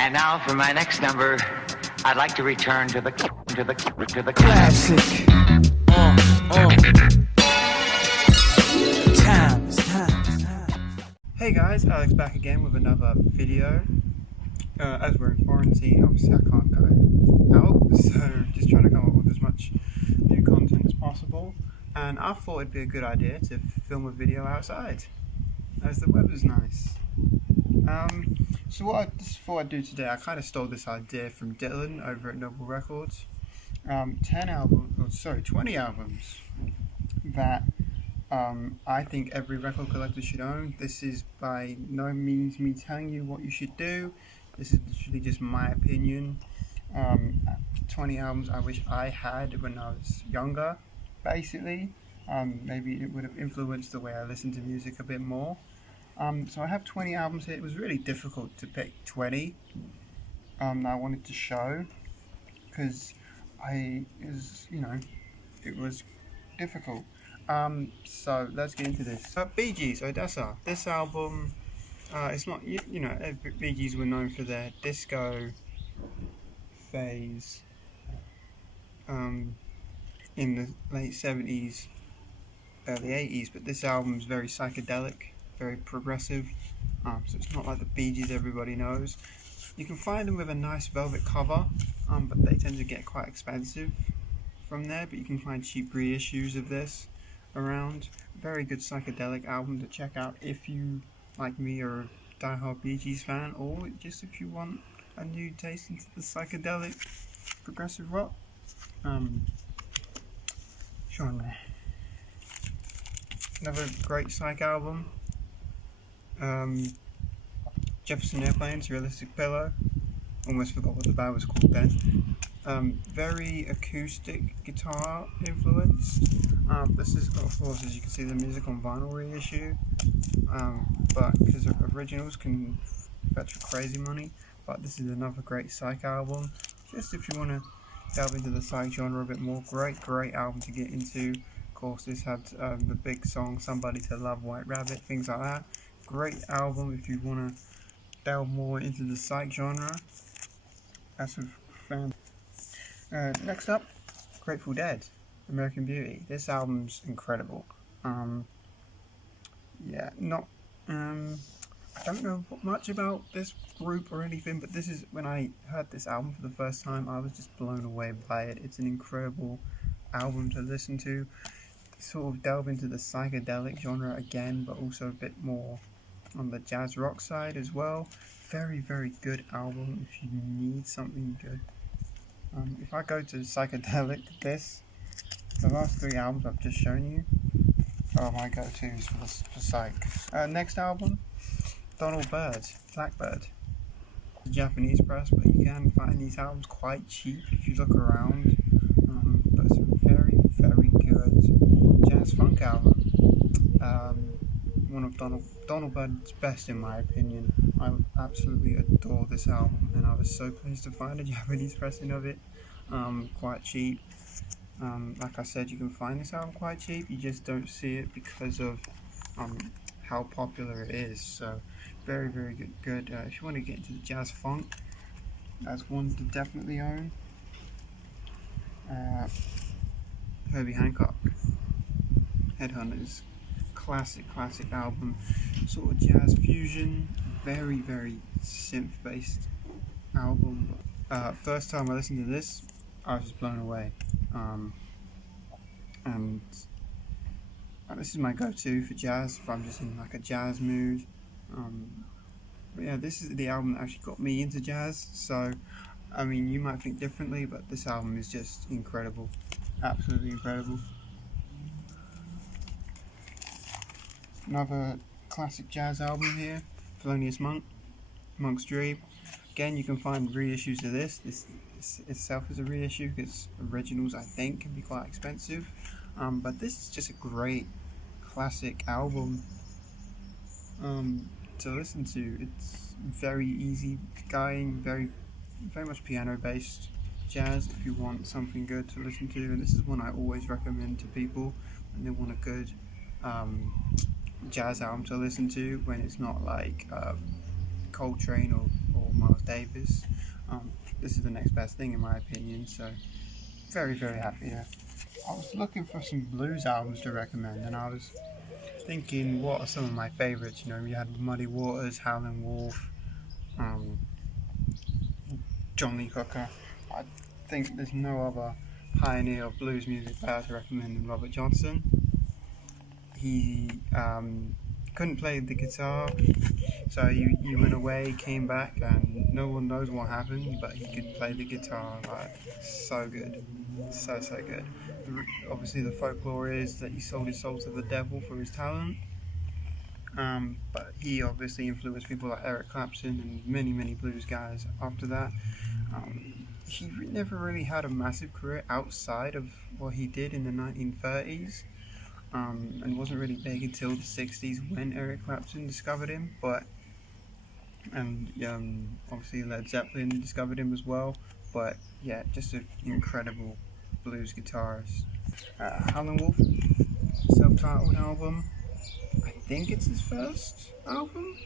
And now for my next number, I'd like to return to the classic. Time. Hey guys, Alex back again with another video. As we're in quarantine, obviously I can't go out, so just trying to come up with as much new content as possible. And I thought it'd be a good idea to film a video outside, as the weather's nice. So what I just thought I'd do today, I kind of stole this idea from Dylan over at Noble Records. 20 albums that I think every record collector should own. This is by no means me telling you what you should do. This is literally just my opinion. 20 albums I wish I had when I was younger, basically. Maybe it would have influenced the way I listen to music a bit more. So I have 20 albums here. It was really difficult to pick 20 that I wanted to show, because it was difficult. So let's get into this. Bee Gees, Odessa. This album, it's not, Bee Gees were known for their disco phase in the late 70s, early 80s, but this album is very psychedelic, very progressive, so it's not like the Bee Gees everybody knows. You can find them with a nice velvet cover, but they tend to get quite expensive from there, but you can find cheap reissues of this around. Very good psychedelic album to check out if you, like me, are a diehard Bee Gees fan, or just if you want a new taste into the psychedelic progressive rock genre. Another great psych album, Jefferson Airplane's Realistic Pillow. Almost forgot what the band was called then. Very acoustic guitar influence. This is, of course, as you can see, the music on vinyl reissue, but because originals can fetch for crazy money. But this is another great psych album, just if you want to delve into the psych genre a bit more. Great album to get into. Of course, this had the big song Somebody to Love, White Rabbit, things like that. Great album if you want to delve more into the psych genre. That's a fan. Next up, Grateful Dead, American Beauty. This album's incredible. I don't know much about this group or anything, but this is, when I heard this album for the first time, I was just blown away by it. It's an incredible album to listen to. Sort of delve into the psychedelic genre again, but also a bit more on the jazz rock side as well. Very good album if you need something good. If I go to psychedelic, the last 3 albums I've just shown you are my go-tos for psych. Next album, Donald Byrd, Blackbird. The Japanese press, but you can find these albums quite cheap if you look around. But it's a very good jazz funk album. One of Donald Byrd's best, in my opinion. I absolutely adore this album, and I was so pleased to find a Japanese pressing of it, quite cheap. Like I said, you can find this album quite cheap, you just don't see it because of how popular it is. So very good. If you want to get into the jazz funk, that's one to definitely own. Herbie Hancock, Headhunters. Classic album, sort of jazz fusion, very synth based album. First time I listened to this, I was just blown away, and this is my go-to for jazz if I'm just in like a jazz mood. But yeah, this is the album that actually got me into jazz, so I mean, you might think differently, but this album is just incredible, absolutely incredible. Another classic jazz album here, Thelonious Monk, Monk's Dream. Again, you can find reissues of this. This itself is a reissue because originals, I think, can be quite expensive. But this is just a great classic album to listen to. It's very easy going, very much piano-based jazz if you want something good to listen to. And this is one I always recommend to people when they want a good jazz album to listen to when it's not like Coltrane or Miles Davis. This is the next best thing in my opinion, so very, very happy. Yeah. I was looking for some blues albums to recommend, and I was thinking, what are some of my favorites? You know, we had Muddy Waters, Howlin' Wolf, um, John Lee Hooker. I think there's no other pioneer of blues music better to recommend than Robert Johnson. He couldn't play the guitar, so he went away, came back, and no one knows what happened, but he could play the guitar like so good, so good. Obviously the folklore is that he sold his soul to the devil for his talent, but he obviously influenced people like Eric Clapton and many blues guys after that. He never really had a massive career outside of what he did in the 1930s. And wasn't really big until the 60s when Eric Clapton discovered him, and obviously Led Zeppelin discovered him as well. But yeah, just an incredible blues guitarist. Howlin' Wolf, self-titled album. I think it's his first album.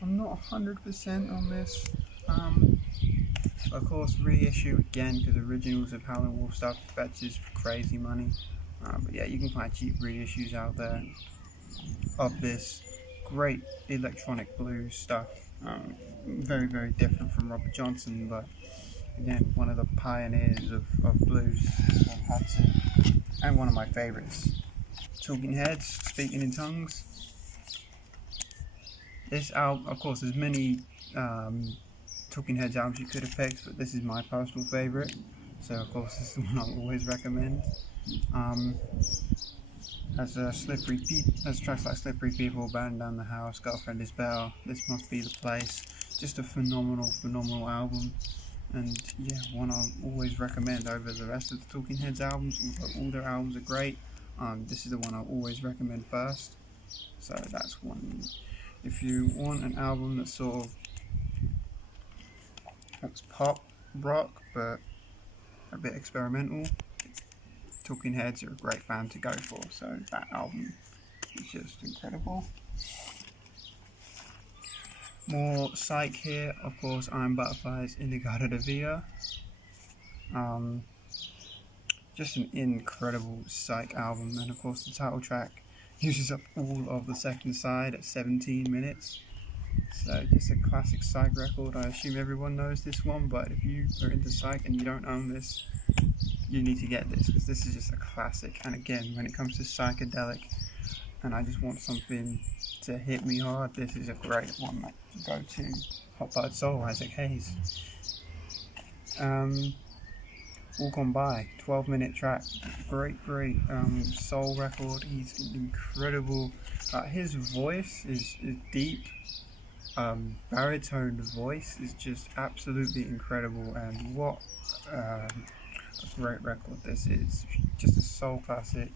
I'm not 100% on this. Of course, reissue again because originals of Howlin' Wolf stuff fetches for crazy money. But yeah, you can find cheap reissues out there of this great electronic blues stuff. Very different from Robert Johnson, but again, one of the pioneers of blues, so I've had to, and one of my favorites. Talking Heads, Speaking in Tongues. This album, of course, there's many Talking Heads albums you could have picked, but this is my personal favorite. So of course, this is the one I always recommend. As tracks like Slippery People, Burn Down the House, Girlfriend is Better, This Must Be the Place. Just a phenomenal album, and yeah, one I'll always recommend over the rest of the Talking Heads albums. Although all their albums are great, this is the one I'll always recommend first. So that's one. If you want an album that's sort of that's pop rock but a bit experimental, Talking Heads are a great band to go for, so that album is just incredible. More Psych here, of course, Iron Butterflies, In-A-Gadda Da Vida. Just an incredible Psych album, and of course the title track uses up all of the second side at 17 minutes. So just a classic Psych record. I assume everyone knows this one, but if you are into Psych and you don't own this, you need to get this, because this is just a classic. And again, when it comes to psychedelic and I just want something to hit me hard, this is a great one to go to. Hot Buttered Soul, Isaac Hayes. Walk On By, 12-minute track, great soul record. He's incredible. His voice is deep. Baritone voice is just absolutely incredible, and what a great record this is. Just a soul classic,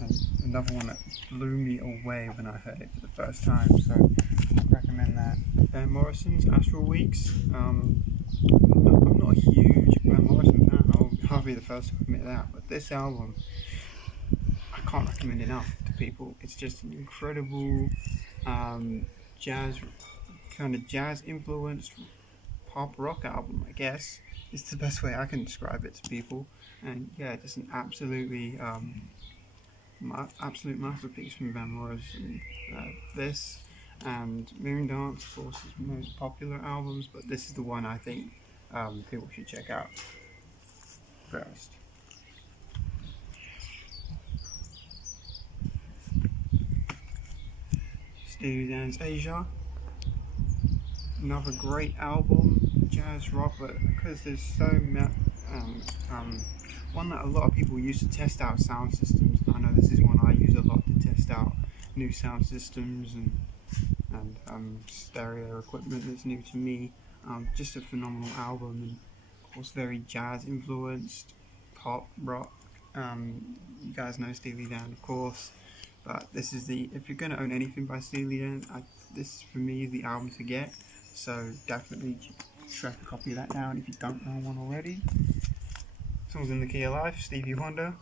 and another one that blew me away when I heard it for the first time, so I recommend that. Van Morrison's Astral Weeks. I'm not a huge Van Morrison fan, I'll be the first to admit that, but this album I can't recommend enough to people. It's just an incredible jazz influenced pop rock album, I guess. It's the best way I can describe it to people. And yeah, just an absolute masterpiece from Van Morrison. This and Moondance, of course, his most popular albums, but this is the one I think people should check out first. Steely Dan's Asia. Another great album, jazz rock, but because there's so much, one that a lot of people use to test out sound systems. I know this is one I use a lot to test out new sound systems and stereo equipment that's new to me. Just a phenomenal album, and of course very jazz influenced, pop rock. You guys know Steely Dan, of course, but this is if you're going to own anything by Steely Dan, this for me is the album to get. So definitely track a copy of that down if you don't know one already. Songs in the Key of Life, Stevie Wonder.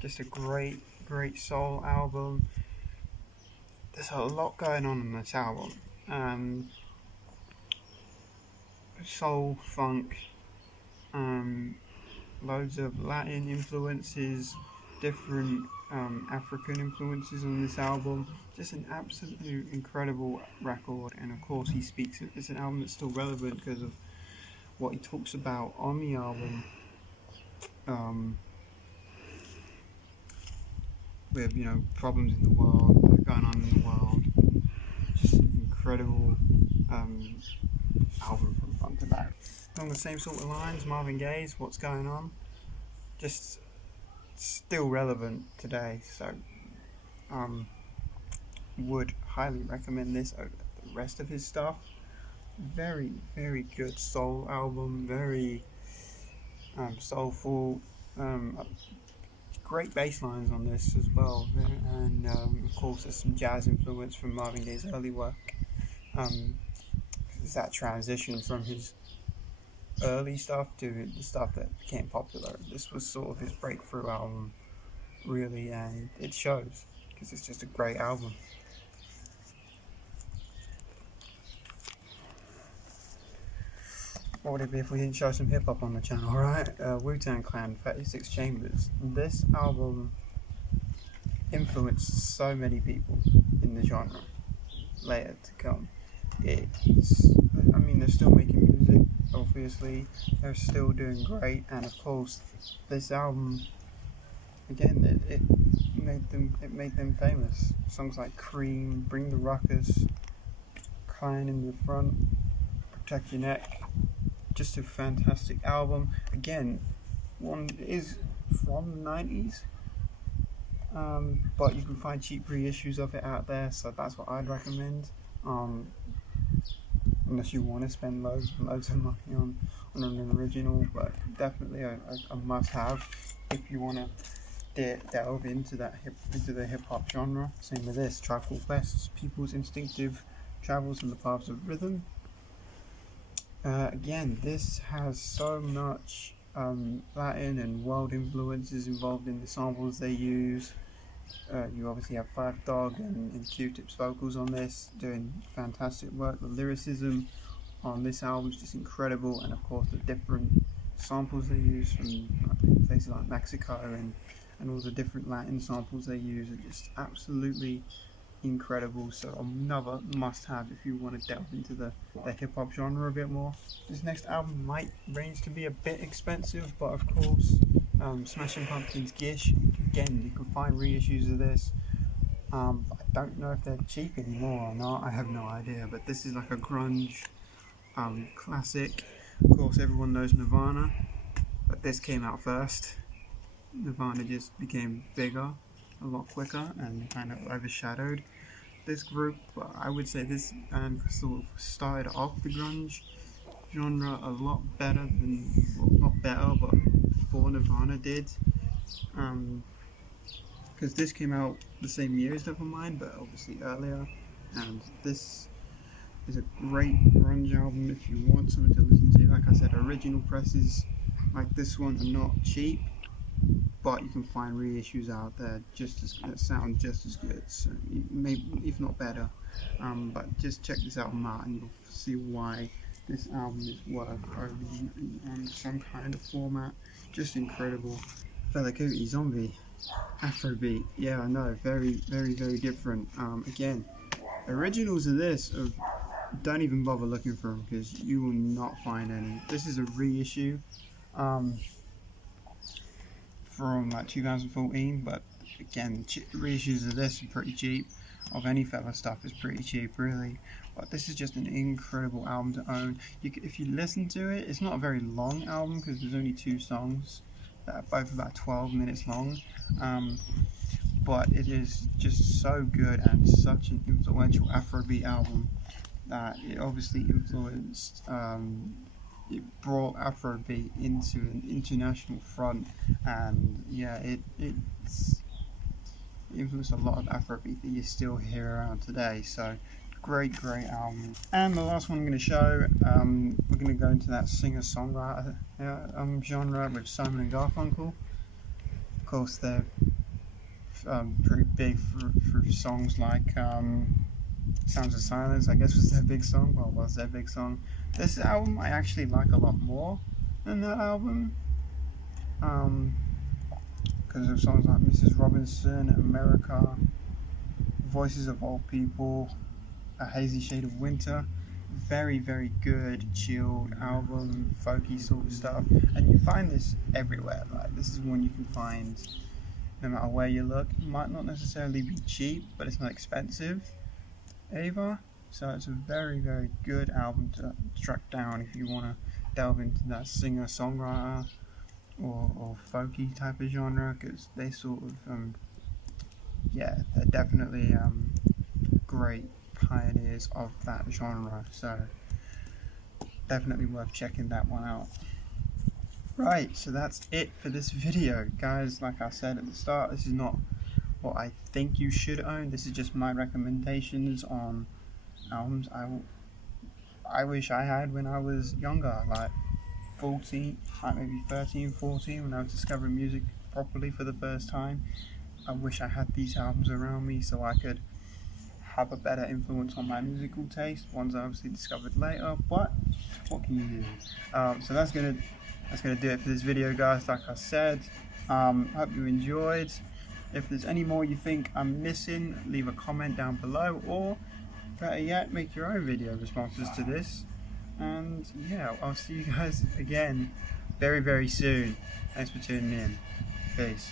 Just a great soul album. There's a lot going on in this album. soul, funk, loads of Latin influences, different African influences on this album. Just an absolutely incredible record, and of course he speaks. It's an album that's still relevant because of what he talks about on the album. With problems in the world, going on in the world. Just an incredible album from front to back. Along the same sort of lines, Marvin Gaye's What's Going On, just still relevant today, so would highly recommend this over the rest of his stuff. Very, very good soul album, very soulful, great bass lines on this as well, and of course there's some jazz influence from Marvin Gaye's early work. It's that transition from his early stuff to the stuff that became popular. This was sort of his breakthrough album, really, and it shows because it's just a great album. What would it be if we didn't show some hip hop on the channel, right? Wu-Tang Clan, 36 Chambers. This album influenced so many people in the genre later to come. They're still making music, obviously. They're still doing great, and of course, this album, again, it made them famous. Songs like Cream, Bring the Ruckus, Crying in the Front, Protect Your Neck. Just a fantastic album. Again, one is from the 90s, but you can find cheap reissues of it out there, so that's what I'd recommend. Unless you want to spend loads of money on an original, but definitely a must-have if you want to delve into the hip-hop genre. Same with this, Tribe Called Quest's People's Instinctive Travels in the Paths of Rhythm. Again, this has so much Latin and world influences involved in the samples they use. You obviously have Five Dog and Q-Tip's vocals on this, doing fantastic work. The lyricism on this album is just incredible, and of course the different samples they use from places like Mexico and all the different Latin samples they use are just absolutely incredible. So another must-have if you want to delve into the hip-hop genre a bit more. This next album might range to be a bit expensive, but of course Smashing Pumpkins' Gish, again, you can find reissues of this. I don't know if they're cheap anymore or not, I have no idea, but this is like a grunge classic. Of course everyone knows Nirvana, but this came out first. Nirvana just became bigger a lot quicker and kind of overshadowed this group, but I would say this band sort of started off the grunge genre a lot better than, well, not better, but before Nirvana did, because this came out the same year as Nevermind, but obviously earlier, and this is a great grunge album if you want something to listen to. Like I said, original presses like this one are not cheap, but you can find reissues out there that sound just as good, so maybe if not better. But just check this album out and you'll see why this album is worth owning on some kind of format. Just incredible. Fela Kuti, Zombie, Afrobeat. Yeah, I know, very, very, very different. Again, originals of this don't even bother looking for them because you will not find any. This is a reissue. From like 2014, but again, reissues of this are pretty cheap. Of any Fela stuff is pretty cheap, really. But this is just an incredible album to own. If you listen to it, it's not a very long album because there's only 2 songs that are both about 12 minutes long. But it is just so good and such an influential Afrobeat album that it obviously influenced. It brought Afrobeat into an international front, and yeah, it influenced a lot of Afrobeat that you still hear around today. So great album. And the last one I'm going to show, we're going to go into that singer-songwriter genre with Simon and Garfunkel. Of course, they're pretty big for songs like Sounds of Silence, I guess was their big song. Well, was their big song. This album I actually like a lot more than that album, because of songs like Mrs. Robinson, America, Voices of Old People, A Hazy Shade of Winter. Very, very good, chilled album, folky sort of stuff, and you find this everywhere. Like, this is one you can find no matter where you look. It might not necessarily be cheap, but it's not expensive either. So it's a very, very good album to track down if you want to delve into that singer-songwriter or folky type of genre, because they sort of, they're definitely great pioneers of that genre. So definitely worth checking that one out. Right, so that's it for this video, guys. Like I said at the start, this is not what I think you should own. This is just my recommendations on albums I wish I had when I was younger, like 14, like maybe 13, 14, when I was discovering music properly for the first time. I wish I had these albums around me so I could have a better influence on my musical taste. Ones I obviously discovered later, but what can you do? So that's gonna do it for this video, guys. Like I said, hope you enjoyed. If there's any more you think I'm missing, leave a comment down below, or better yet, make your own video responses to this. And yeah, I'll see you guys again very, very soon. Thanks for tuning in. Peace.